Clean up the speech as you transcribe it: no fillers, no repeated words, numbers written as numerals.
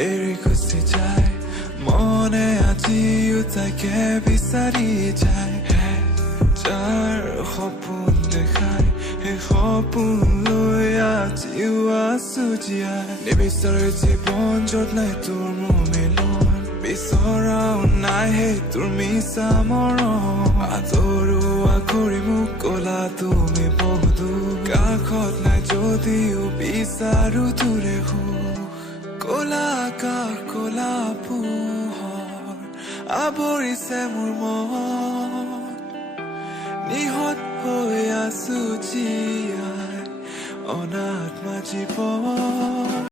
এৰি গুচি যায় মনে আজিও তাকে বিচাৰি যায় যাৰ সপোন দেখাই সেই সপোন লৈ আজিও আছো জীয়াই নিবিচাৰে জীৱন য'ত নাই তোৰ মোৰ মিলন বিচৰাও নাই সেই তোৰ মিছা মৰম আদৰোৱা কৰি মোক ক'লা তুমি বহুদূৰ কাষত নাই যদিও বিচাৰো তোৰে সুখ ক'লা আকাশ ক'লা পোহৰ আৱৰিছে মোৰ মন নিহত হৈ আছো জীয়াই অনাত্মা জীৱন